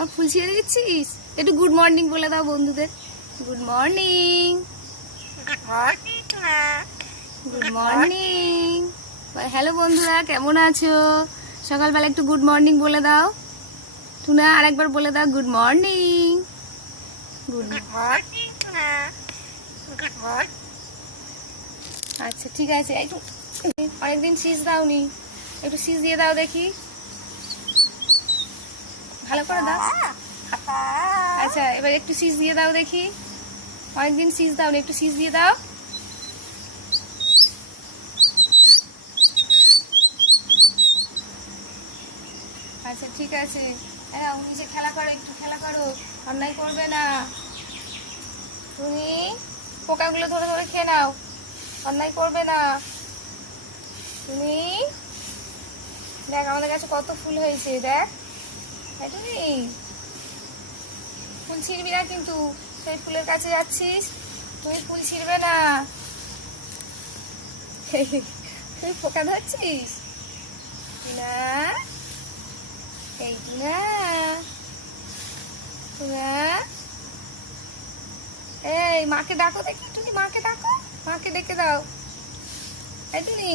আর ফুল ছিঁড়ে দিচ্ছিস? একটু গুড মর্নিং বলে দাও বন্ধুদের। Good morning. Good morning. Hello বন্ধুরা, কেমন আছো? সকালবেলা একটু গুড মর্নিং বলে দাও। টুনা আরেকবার বলে দাও গুড মর্নিং। Good morning. আচ্ছা ঠিক আছে, একটু অনেকদিন সিজ দাওনি, একটু সিজ দিয়ে দাও দেখি, ভালো করে দাও। আচ্ছা এবার একটু সিজ দিয়ে দাও দেখি, অনেকদিন সিজ দাওনি, একটু সিজ দিয়ে দাও। আচ্ছা ঠিক আছে, হ্যাঁ নিচে খেলা করো, একটু খেলা করো, অন্যায় করবে না। তুমি পোকাগুলো ধরে ধরে খেয়ে নাও, অন্যায় করবে না। তুমি দেখ আমাদের কাছে কত ফুল হয়েছে, দেখ। তুমি ফুল ছিঁড়বি না কিন্তু, সেই ফুলের কাছে যাচ্ছিস, তুমি ফুল ছিঁড়বে না। তুই পোকা ধরছিস না? এই না না, এই মাকে ডাকো দেখি, তুমি মাকে ডাকো, মাকে ডেকে দাও। এই তুমি